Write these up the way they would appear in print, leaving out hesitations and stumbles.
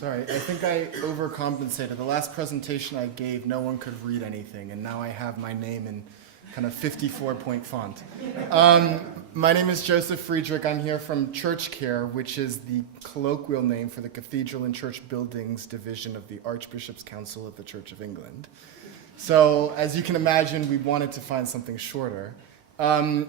Sorry, I think I overcompensated. The last presentation I gave, no one could read anything, and now I have my name in kind of 54-point font. My name is Joseph Friedrich. I'm here from ChurchCare, which is the colloquial name for the Cathedral and Church Buildings Division of the Archbishop's Council of the Church of England. So, as you can imagine, we wanted to find something shorter.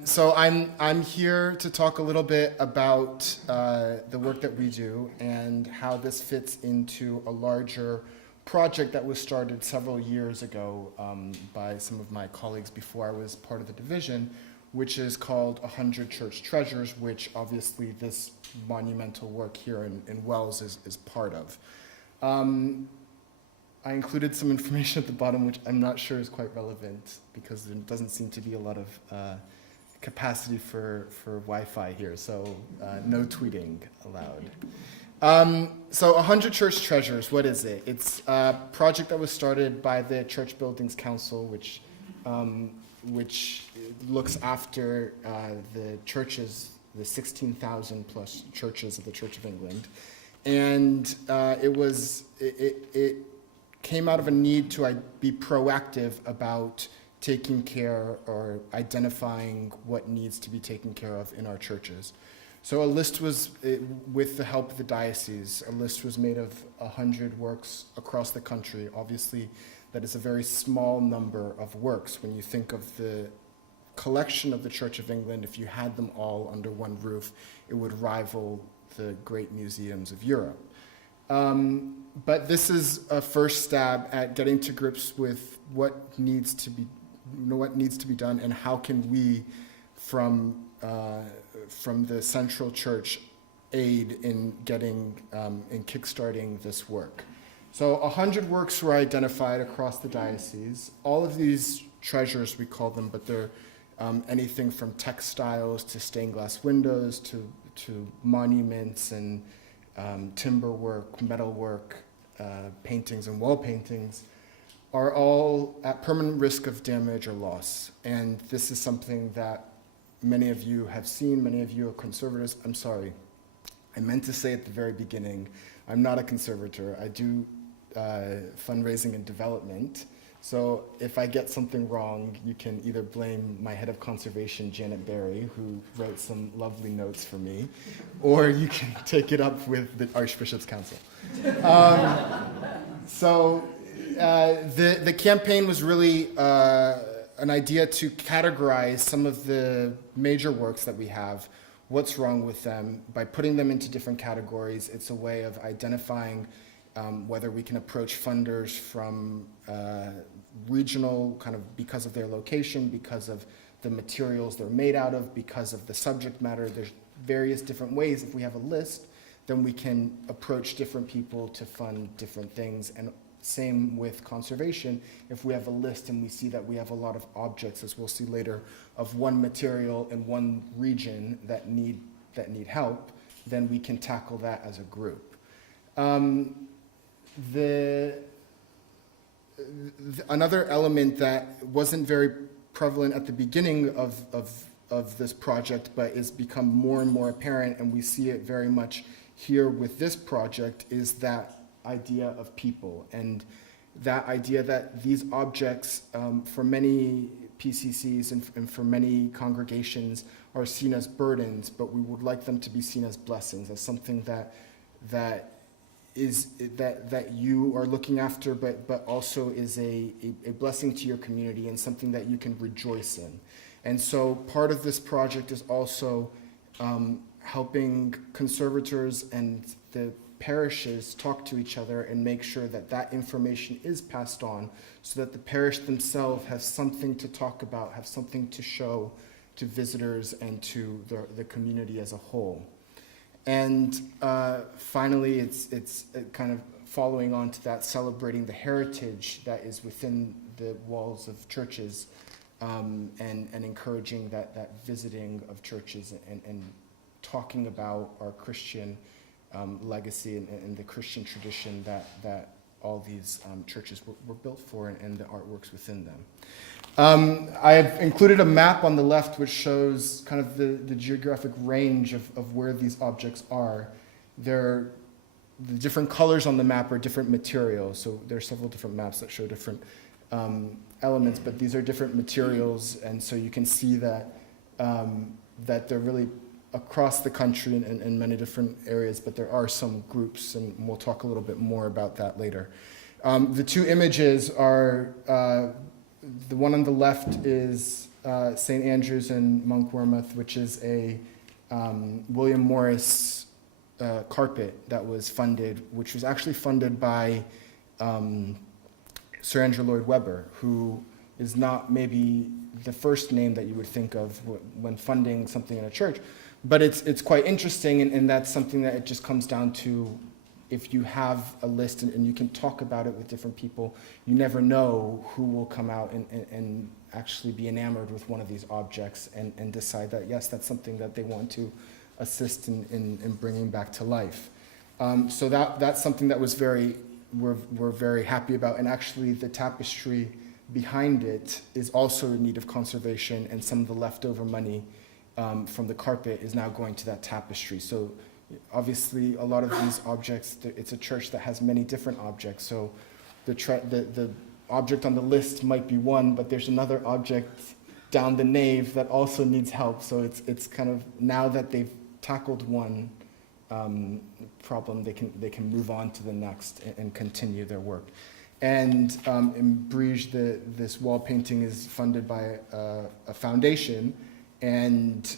So I'm here to talk a little bit about the work that we do and how this fits into a larger project that was started several years ago by some of my colleagues before I was part of the division, which is called 100 Church Treasures, which obviously this monumental work here in Wells is part of. I included some information at the bottom, which I'm not sure is quite relevant because there doesn't seem to be a lot of capacity for Wi-Fi here, so no tweeting allowed. So 100 Church Treasures, what is it? It's a project that was started by the Church Buildings Council, which looks after the churches, the 16,000 plus churches of the Church of England. And it came out of a need to be proactive about taking care or identifying what needs to be taken care of in our churches. So a list was, with the help of the diocese, a list was made of 100 works across the country. Obviously, that is a very small number of works. When you think of the collection of the Church of England, if you had them all under one roof, it would rival the great museums of Europe. But this is a first stab at getting to grips with what needs to be done and how can we, from the central church, aid in getting in kickstarting this work. So 100 works were identified across the diocese. All of these treasures, we call them, but they're anything from textiles to stained glass windows to monuments and timber work, metal work, paintings and wall paintings, are all at permanent risk of damage or loss. And this is something that many of you have seen, many of you are conservators. I'm sorry, I meant to say at the very beginning, I'm not a conservator. I do fundraising and development. So if I get something wrong, you can either blame my head of conservation, Janet Berry, who wrote some lovely notes for me, or you can take it up with the Archbishop's Council. So the campaign was really an idea to categorize some of the major works that we have, what's wrong with them. By putting them into different categories, it's a way of identifying whether we can approach funders from regional, kind of because of their location, because of the materials they're made out of, because of the subject matter. There's various different ways. If we have a list, then we can approach different people to fund different things. And same with conservation. If we have a list and we see that we have a lot of objects, as we'll see later, of one material in one region that need help, then we can tackle that as a group. Another element that wasn't very prevalent at the beginning of this project, but is become more and more apparent, and we see it very much here with this project, is that idea of people, and that idea that these objects, for many PCCs and for many congregations, are seen as burdens, but we would like them to be seen as blessings, as something that you are looking after, but also is a blessing to your community and something that you can rejoice in. And so part of this project is also helping conservators and the parishes talk to each other and make sure that that information is passed on so that the parish themselves has something to talk about, have something to show to visitors and to the community as a whole. And finally, it's kind of following on to that, celebrating the heritage that is within the walls of churches, and encouraging that visiting of churches and talking about our Christian legacy and the Christian tradition that all these churches were built for and the artworks within them. I have included a map on the left which shows kind of the geographic range of where these objects are. They're the different colors on the map are different materials. So there are several different maps that show different elements, but these are different materials, and so you can see that that they're really across the country in many different areas, but there are some groups, and we'll talk a little bit more about that later. The two images are, the one on the left is St. Andrew's in Monkwearmouth, which is a William Morris carpet that was funded, which was actually funded by Sir Andrew Lloyd Webber, who is not maybe the first name that you would think of when funding something in a church, but it's quite interesting, and that's something that it just comes down to. If you have a list and you can talk about it with different people, you never know who will come out and actually be enamored with one of these objects and decide that, yes, that's something that they want to assist in bringing back to life. So that's something that was we're very happy about, and actually the tapestry behind it is also in need of conservation, and some of the leftover money from the carpet is now going to that tapestry. So obviously, a lot of these objects, it's a church that has many different objects. So the object on the list might be one, but there's another object down the nave that also needs help. So it's kind of, now that they've tackled one problem, they can move on to the next and continue their work. And in Bruges, this wall painting is funded by a foundation, and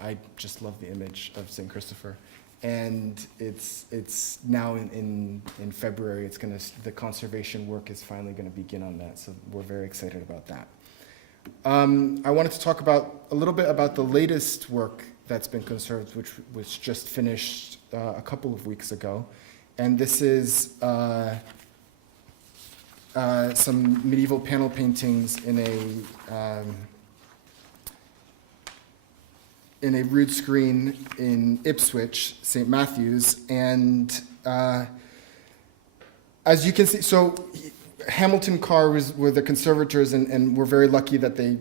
I just love the image of St. Christopher. And it's now in February, the conservation work is finally going to begin on that, so we're very excited about that. I wanted to talk a little bit about the latest work that's been conserved, which was just finished a couple of weeks ago. And this is some medieval panel paintings in a rood screen in Ipswich, St. Matthew's. And as you can see, so Hamilton Carr were the conservators, and we're very lucky that they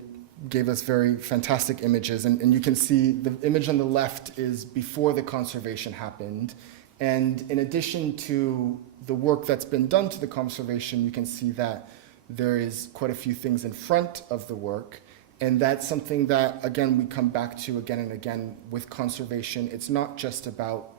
gave us very fantastic images. And you can see the image on the left is before the conservation happened. And in addition to the work that's been done to the conservation, you can see that there is quite a few things in front of the work. And that's something that, again, we come back to again and again with conservation. It's not just about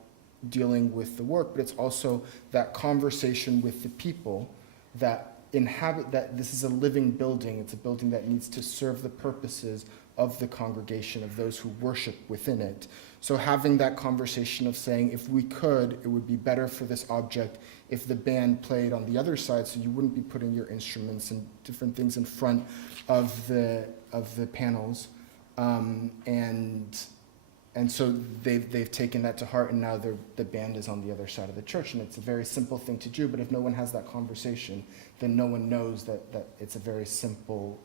dealing with the work, but it's also that conversation with the people that inhabit, that this is a living building. It's a building that needs to serve the purposes of the congregation, of those who worship within it. So having that conversation of saying, if we could, it would be better for this object if the band played on the other side, so you wouldn't be putting your instruments and different things in front of the panels. And so they've taken that to heart, and now the band is on the other side of the church. And it's a very simple thing to do, but if no one has that conversation, then no one knows that it's a very simple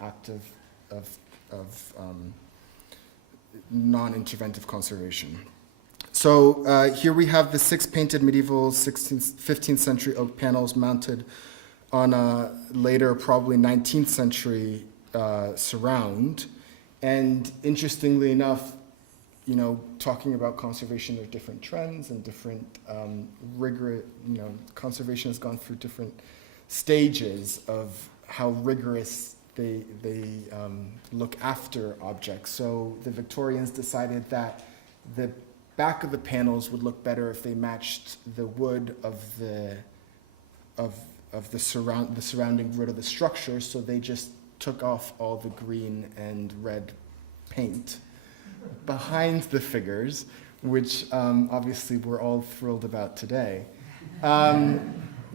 act of non-interventive conservation. So here we have the 6 painted medieval 15th century oak panels mounted on a later, probably 19th century surround. And interestingly enough, talking about conservation, there are different trends and different rigorous, conservation has gone through different stages of how rigorous they look after objects. So the Victorians decided that the back of the panels would look better if they matched the wood of the surrounding wood of the structure. So they just took off all the green and red paint behind the figures, which obviously we're all thrilled about today.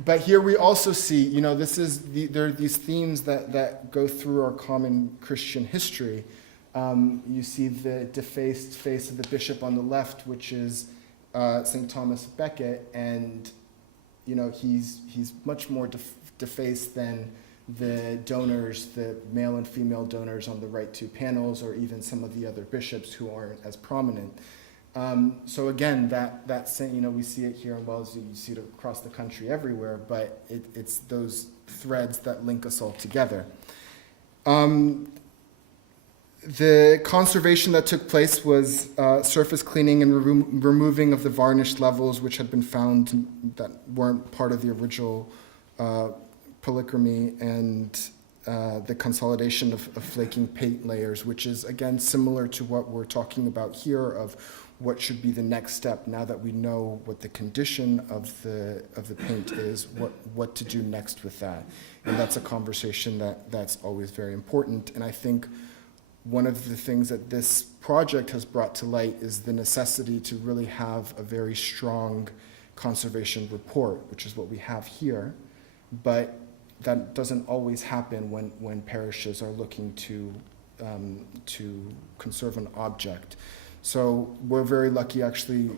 But here we also see, there are these themes that go through our common Christian history. You see the defaced face of the bishop on the left, which is St. Thomas Becket, and he's much more defaced than the donors, the male and female donors on the right 2 panels, or even some of the other bishops who aren't as prominent. So again, that saying, we see it here in Wells, you see it across the country everywhere, but it's those threads that link us all together. The conservation that took place was surface cleaning and removing of the varnished levels, which had been found that weren't part of the original polychromy, and the consolidation of flaking paint layers, which is, again, similar to what we're talking about here of what should be the next step now that we know what the condition of the paint is, what to do next with that. And that's a conversation that's always very important. And I think one of the things that this project has brought to light is the necessity to really have a very strong conservation report, which is what we have here, but that doesn't always happen when parishes are looking to conserve an object. So we're very lucky, actually.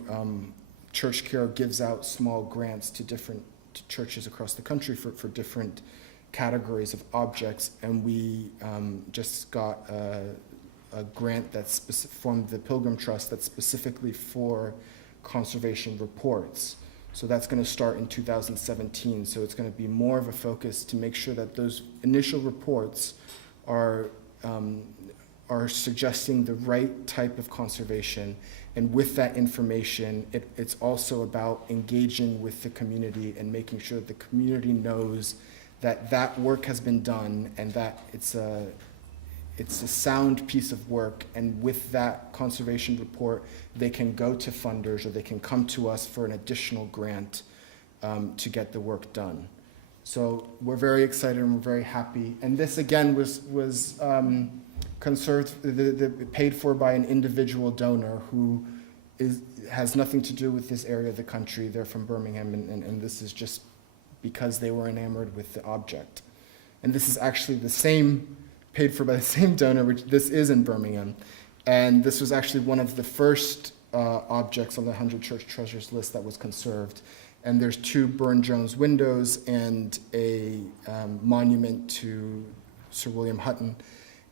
ChurchCare gives out small grants to different churches across the country for different categories of objects, and we just got a grant that's from the Pilgrim Trust that's specifically for conservation reports. So that's going to start in 2017. So it's going to be more of a focus to make sure that those initial reports are suggesting the right type of conservation. And with that information, it's also about engaging with the community and making sure that the community knows that work has been done and that it's a sound piece of work. And with that conservation report, they can go to funders or they can come to us for an additional grant to get the work done. So we're very excited and we're very happy. And this, again, was conserved, paid for by an individual donor who has nothing to do with this area of the country. They're from Birmingham, and this is just because they were enamored with the object. And this is actually the same, paid for by the same donor, which this is in Birmingham. And this was actually one of the first objects on the 100 Church Treasures list that was conserved. And there's 2 Burne-Jones windows and a monument to Sir William Hutton.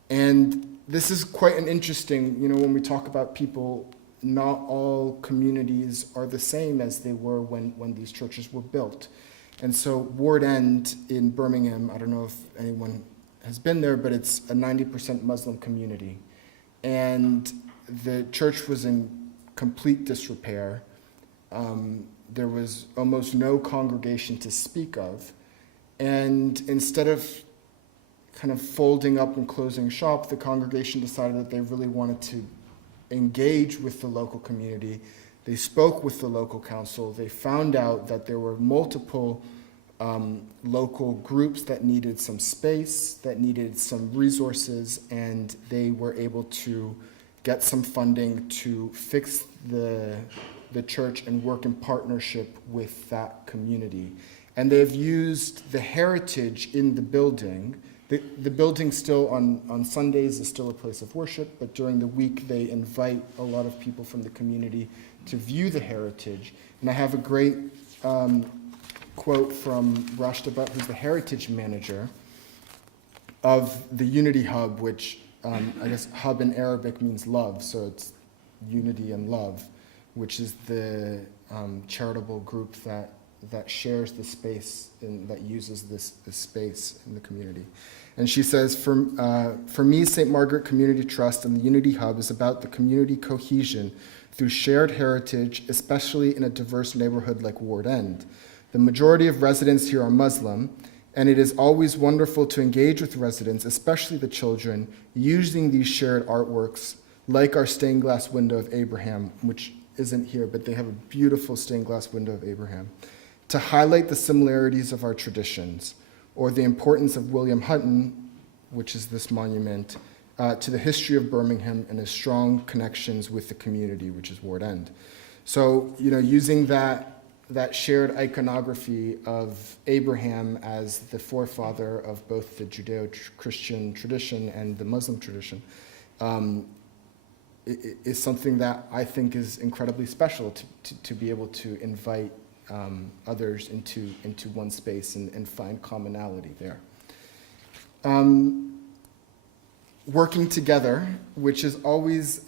And this is quite an interesting, when we talk about people, not all communities are the same as they were when these churches were built. And so Ward End in Birmingham, I don't know if anyone has been there, but it's a 90% Muslim community. And the church was in complete disrepair. There was almost no congregation to speak of. And instead of kind of folding up and closing shop, the congregation decided that they really wanted to engage with the local community. They spoke with the local council. They found out that there were multiple local groups that needed some space, that needed some resources, and they were able to get some funding to fix the church and work in partnership with that community. And they've used the heritage in the building. The building still on Sundays is still a place of worship, but during the week they invite a lot of people from the community to view the heritage. And I have a great quote from Rashtabat, who's the heritage manager of the Unity Hub, which I guess hub in Arabic means love, so it's unity and love, which is the charitable group that shares the space and that uses this space in the community. And she says, for me, St. Margaret Community Trust and the Unity Hub is about the community cohesion through shared heritage, especially in a diverse neighborhood like Ward End. The majority of residents here are Muslim, and it is always wonderful to engage with residents, especially the children, using these shared artworks, like our stained glass window of Abraham, which isn't here, but they have a beautiful stained glass window of Abraham, to highlight the similarities of our traditions, or the importance of William Hutton, which is this monument, to the history of Birmingham and his strong connections with the community, which is Ward End. So, using that shared iconography of Abraham as the forefather of both the Judeo-Christian tradition and the Muslim tradition is something that I think is incredibly special to be able to invite others into one space and find commonality there. Working together, which is always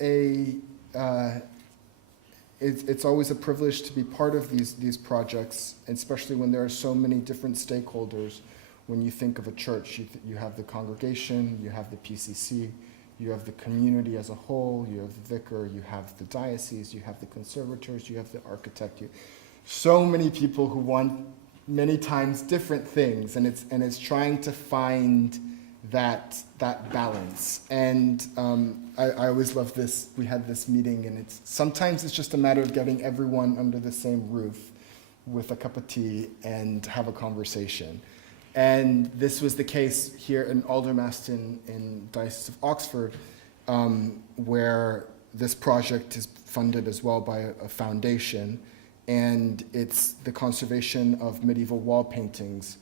it's always a privilege to be part of these projects, especially when there are so many different stakeholders. When you think of a church, you have the congregation, you have the PCC, you have the community as a whole, you have the vicar, you have the diocese, you have the conservators, you have the architect. So many people who want many times different things, and it's trying to find that balance. And I always love this. We had this meeting, and sometimes it's just a matter of getting everyone under the same roof with a cup of tea and have a conversation. And this was the case here in Aldermaston in Diocese of Oxford, where this project is funded as well by a foundation, and it's the conservation of medieval wall paintings.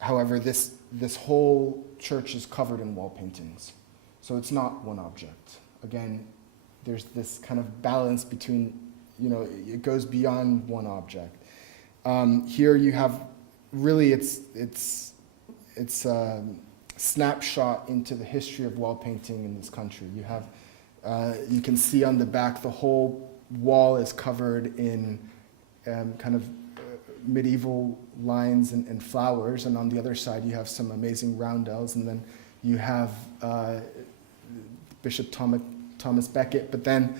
However, this whole church is covered in wall paintings, so it's not one object. Again, there's this kind of balance between, it goes beyond one object. Here you have really it's a snapshot into the history of wall painting in this country. You have you can see on the back the whole wall is covered in kind of medieval lines and flowers, and on the other side you have some amazing roundels, and then you have Bishop Thomas Becket, but then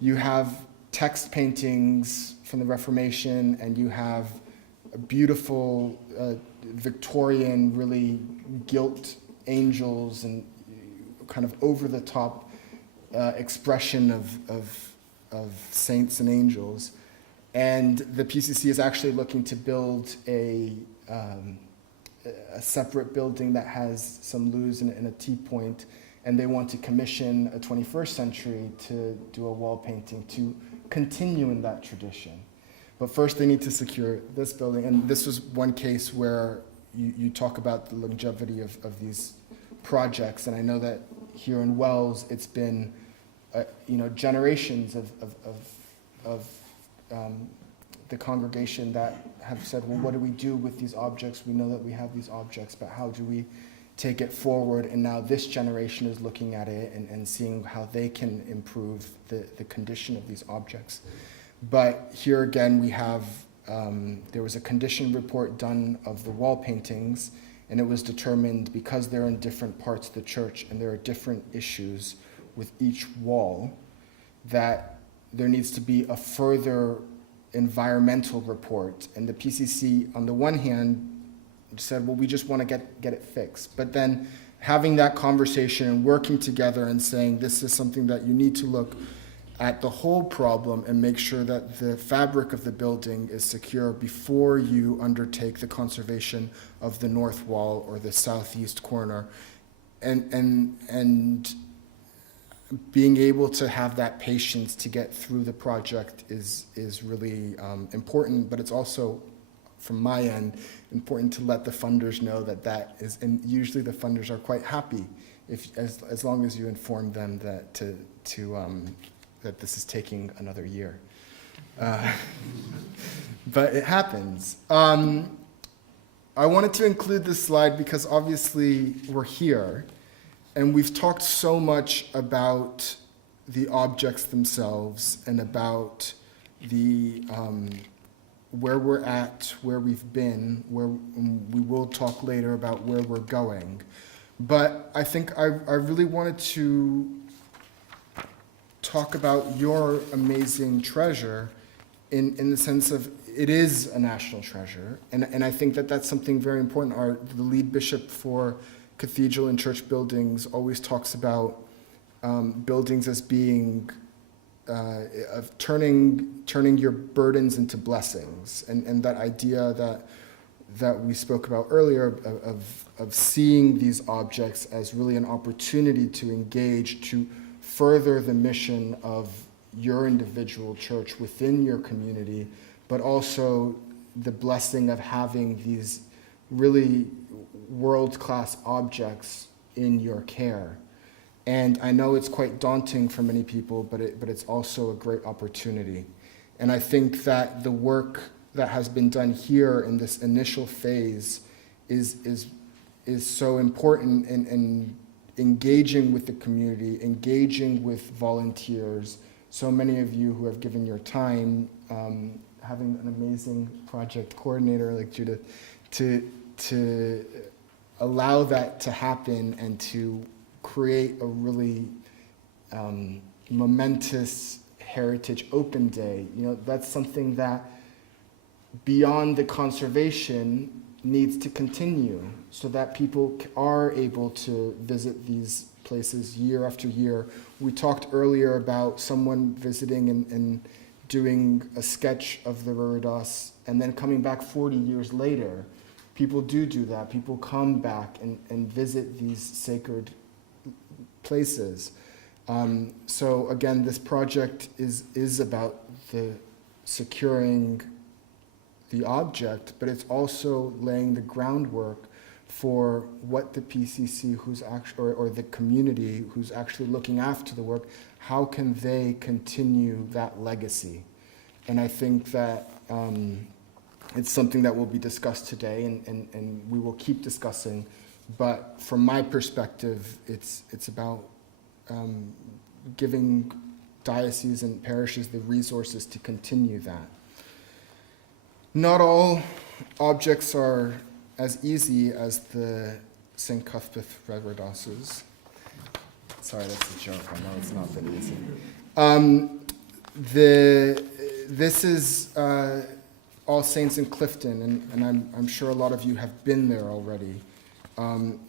you have text paintings from the Reformation, and you have a beautiful Victorian, really gilt angels and kind of over-the-top expression of saints and angels. And the PCC is actually looking to build a separate building that has some loos and a T-point, and they want to commission a 21st century to do a wall painting to continue in that tradition. But first they need to secure this building, and this was one case where you talk about the longevity of these projects, and I know that here in Wells it's been generations of the congregation that have said, well, what do we do with these objects? We know that we have these objects, but how do we take it forward? And now this generation is looking at it and seeing how they can improve the condition of these objects. But here again, we have, there was a condition report done of the wall paintings, and it was determined, because they're in different parts of the church and there are different issues with each wall, that there needs to be a further environmental report. And the PCC, on the one hand, said, well, we just want to get it fixed. But then having that conversation and working together and saying, this is something that you need to look at the whole problem and make sure that the fabric of the building is secure before you undertake the conservation of the north wall or the southeast corner. And being able to have that patience to get through the project is really important, but it's also, from my end, important to let the funders know that is, and usually the funders are quite happy as long as you inform them that that this is taking another year. But it happens. I wanted to include this slide because obviously we're here, and we've talked so much about the objects themselves and about the where we're at, where we've been, where we will talk later about where we're going. But I think I really wanted to talk about your amazing treasure in the sense of it is a national treasure. And I think that that's something very important. The lead bishop for cathedral and church buildings always talks about buildings as being of turning your burdens into blessings, and that idea that we spoke about earlier of seeing these objects as really an opportunity to engage, to further the mission of your individual church within your community, but also the blessing of having these really world-class objects in your care. And I know it's quite daunting for many people, but it's also a great opportunity. And I think that the work that has been done here in this initial phase is so important in engaging with the community, engaging with volunteers. So many of you who have given your time, having an amazing project coordinator like Judith, to allow that to happen and to create a really momentous Heritage Open Day, that's something that beyond the conservation needs to continue so that people are able to visit these places year after year. We talked earlier about someone visiting and doing a sketch of the Reredos and then coming back 40 years later. People do that. People come back and visit these sacred places. So again, this project is about the securing the object, but it's also laying the groundwork for what the PCC or the community who's actually looking after the work, how can they continue that legacy? And I think that it's something that will be discussed today and we will keep discussing, but from my perspective, it's about giving dioceses and parishes the resources to continue that. Not all objects are as easy as the St Cuthbert Reredoses. Sorry, that's a joke. I know it's not that easy. This is All Saints in Clifton, and I'm sure a lot of you have been there already.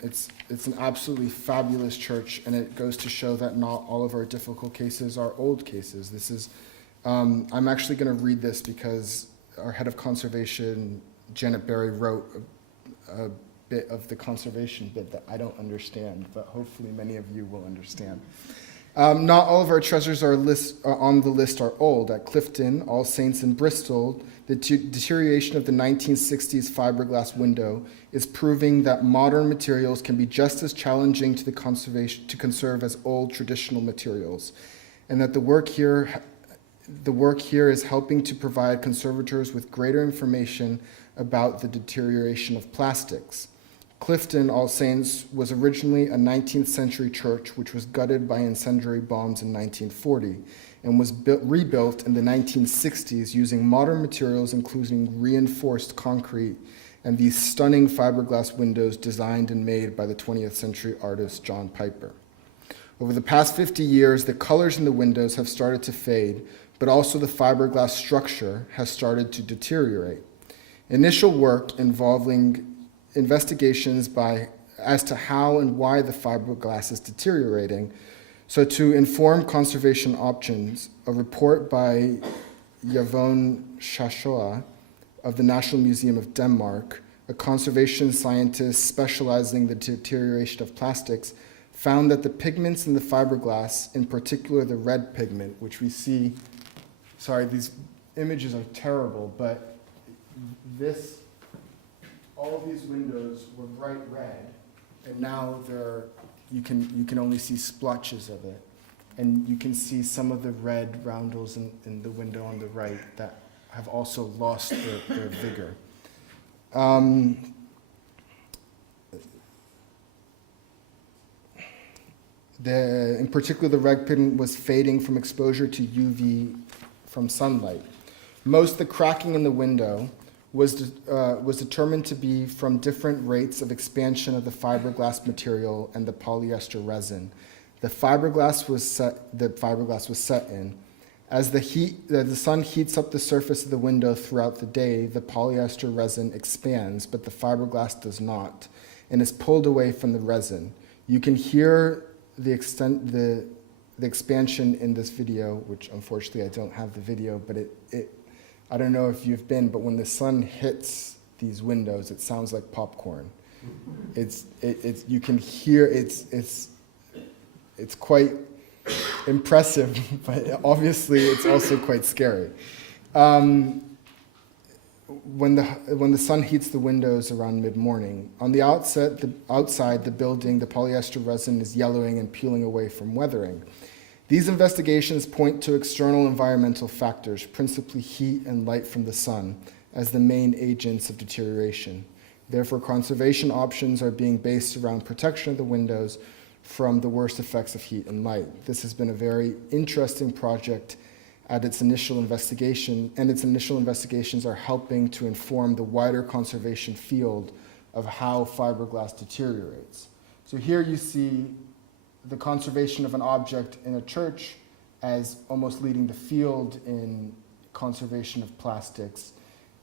It's an absolutely fabulous church, and it goes to show that not all of our difficult cases are old cases. This is, I'm actually going to read this because our head of conservation, Janet Berry, wrote a bit of the conservation bit that I don't understand, but hopefully many of you will understand. Not all of our treasures on the list are old. At Clifton, All Saints in Bristol, the deterioration of the 1960s fiberglass window is proving that modern materials can be just as challenging to conserve as old traditional materials, and that the work here is helping to provide conservators with greater information about the deterioration of plastics. Clifton All Saints was originally a 19th century church which was gutted by incendiary bombs in 1940 and was rebuilt in the 1960s using modern materials including reinforced concrete and these stunning fiberglass windows designed and made by the 20th century artist John Piper. Over the past 50 years, the colors in the windows have started to fade, but also the fiberglass structure has started to deteriorate. Initial work involving investigations as to how and why the fiberglass is deteriorating. So to inform conservation options, a report by Yvonne Chashoa of the National Museum of Denmark, a conservation scientist specializing in the deterioration of plastics, found that the pigments in the fiberglass, in particular the red pigment, which we see, sorry, these images are terrible, but all these windows were bright red, and now you can only see splotches of it. And you can see some of the red roundels in the window on the right that have also lost their vigor. In particular, the red pigment was fading from exposure to UV from sunlight. Most of the cracking in the window was determined to be from different rates of expansion of the fiberglass material and the polyester resin. The fiberglass was set in. As the sun heats up the surface of the window throughout the day, the polyester resin expands, but the fiberglass does not, and is pulled away from the resin. You can hear the expansion in this video, which unfortunately I don't have the video, but I don't know if you've been, but when the sun hits these windows, it sounds like popcorn. You can hear it's quite impressive, but obviously it's also quite scary. When the sun heats the windows around mid-morning, on the outside the building, the polyester resin is yellowing and peeling away from weathering. These investigations point to external environmental factors, principally heat and light from the sun, as the main agents of deterioration. Therefore, conservation options are being based around protection of the windows from the worst effects of heat and light. This has been a very interesting project at its initial investigation, and its initial investigations are helping to inform the wider conservation field of how fiberglass deteriorates. So here you see the conservation of an object in a church as almost leading the field in conservation of plastics.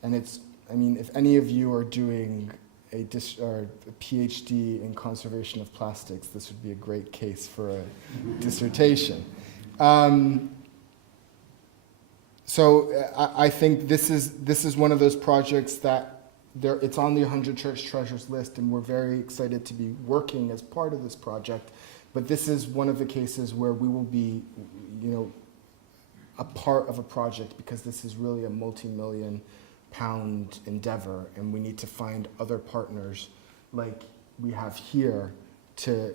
And it's, I mean, if any of you are doing a PhD in conservation of plastics, this would be a great case for a dissertation. So I think this is one of those projects that it's on the 100 Church Treasures list, and we're very excited to be working as part of this project. But this is one of the cases where we will be, a part of a project, because this is really a multi-million-pound endeavor, and we need to find other partners like we have here to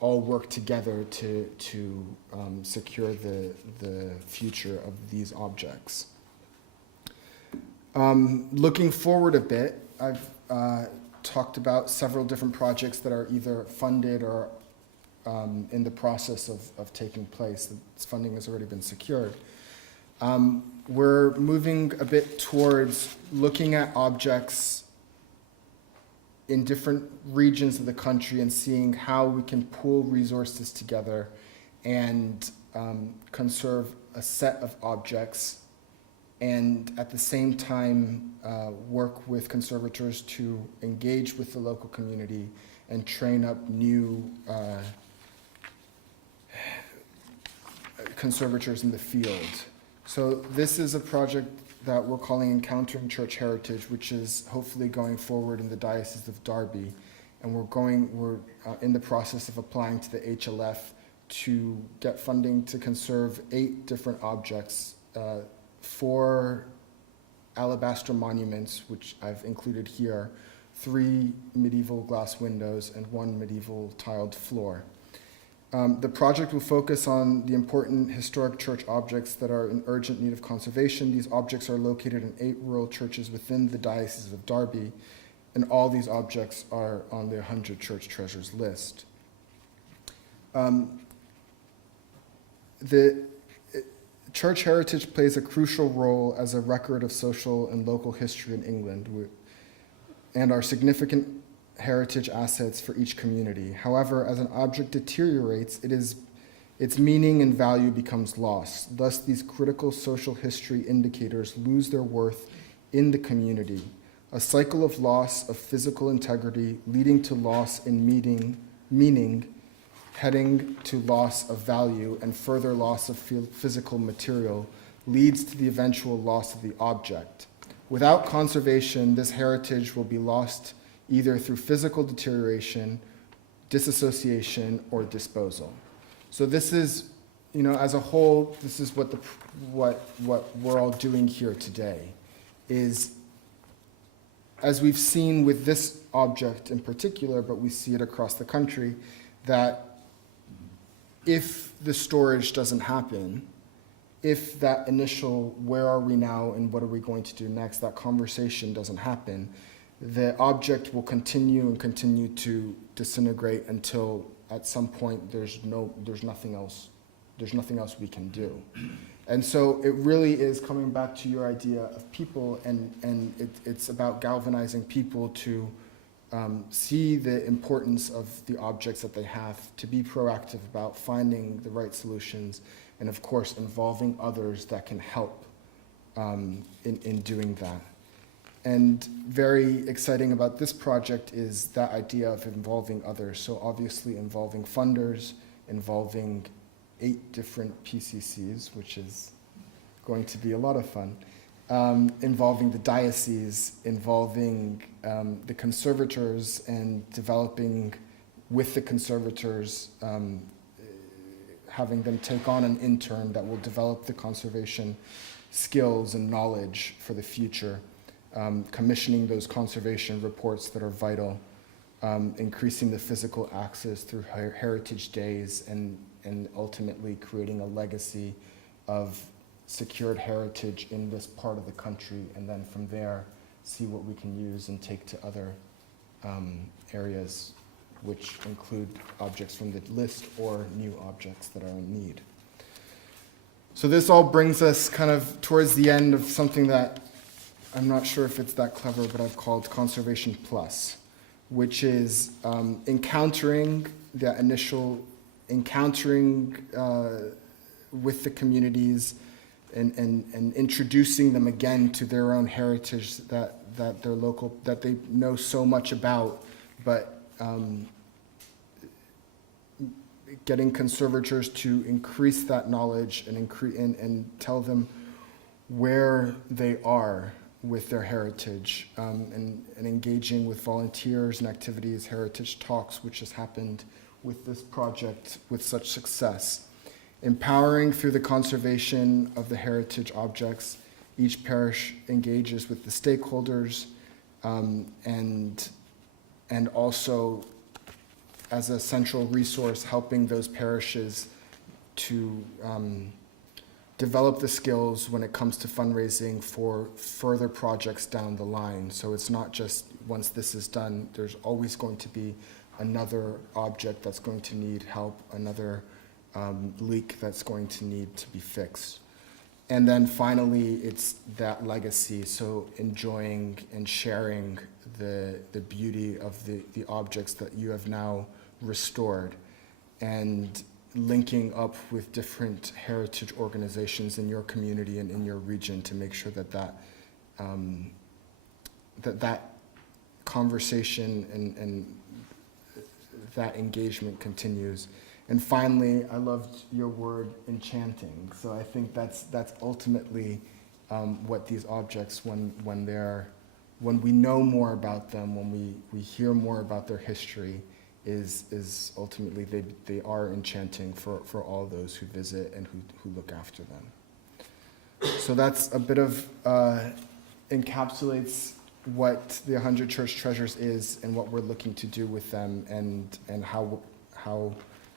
all work together to secure the future of these objects. Looking forward a bit, I've talked about several different projects that are either funded or in the process of taking place. This funding has already been secured. We're moving a bit towards looking at objects in different regions of the country and seeing how we can pool resources together and conserve a set of objects, and at the same time work with conservators to engage with the local community and train up new conservators in the field. So this is a project that we're calling Encountering Church Heritage, which is hopefully going forward in the Diocese of Derby. And we're in the process of applying to the HLF to get funding to conserve 8 different objects, 4 alabaster monuments, which I've included here, 3 medieval glass windows, and 1 medieval tiled floor. The project will focus on the important historic church objects that are in urgent need of conservation. These objects are located in 8 rural churches within the Diocese of Derby, and all these objects are on the 100 Church Treasures list. The church heritage plays a crucial role as a record of social and local history in England, and are significant heritage assets for each community. However, as an object deteriorates, its meaning and value becomes lost. Thus, these critical social history indicators lose their worth in the community. A cycle of loss of physical integrity leading to loss in meaning, heading to loss of value, and further loss of physical material leads to the eventual loss of the object. Without conservation, this heritage will be lost either through physical deterioration, disassociation, or disposal. So this is, as a whole, this is what we're all doing here today, is, as we've seen with this object in particular, but we see it across the country, that if the storage doesn't happen, if that initial where are we now and what are we going to do next, that conversation doesn't happen, the object will continue to disintegrate until at some point there's nothing else we can do. And so it really is coming back to your idea of people, and it's about galvanizing people to see the importance of the objects that they have, to be proactive about finding the right solutions, and of course involving others that can help in doing that. And very exciting about this project is that idea of involving others. So obviously involving funders, involving 8 different PCCs, which is going to be a lot of fun, involving the diocese, involving the conservators, and developing with the conservators, having them take on an intern that will develop the conservation skills and knowledge for the future. Commissioning those conservation reports that are vital, increasing the physical access through heritage days, and ultimately creating a legacy of secured heritage in this part of the country, and then from there see what we can use and take to other areas, which include objects from the list or new objects that are in need. So this all brings us kind of towards the end of something that I'm not sure if it's that clever, but I've called Conservation Plus, which is encountering the initial encountering with the communities and introducing them again to their own heritage that their local, that they know so much about, but getting conservators to increase that knowledge and tell them where they are with their heritage, and engaging with volunteers and activities, heritage talks, which has happened with this project with such success. Empowering through the conservation of the heritage objects. Each parish engages with the stakeholders, and also as a central resource, helping those parishes to develop the skills when it comes to fundraising for further projects down the line. So it's not just once this is done, there's always going to be another object that's going to need help, another leak that's going to need to be fixed. And then finally, it's that legacy, so enjoying and sharing the beauty of the objects that you have now restored, and linking up with different heritage organizations in your community and in your region to make sure that conversation and that engagement continues. And finally, I loved your word, enchanting. So I think that's ultimately what these objects, when we know more about them, when we hear more about their history, is ultimately they are enchanting for all those who visit and who look after them. So that's a bit of encapsulates what the 100 Church Treasures is and what we're looking to do with them, and how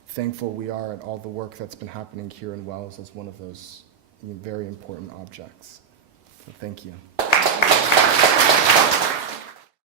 thankful we are at all the work that's been happening here in Wells as one of those very important objects. So thank you.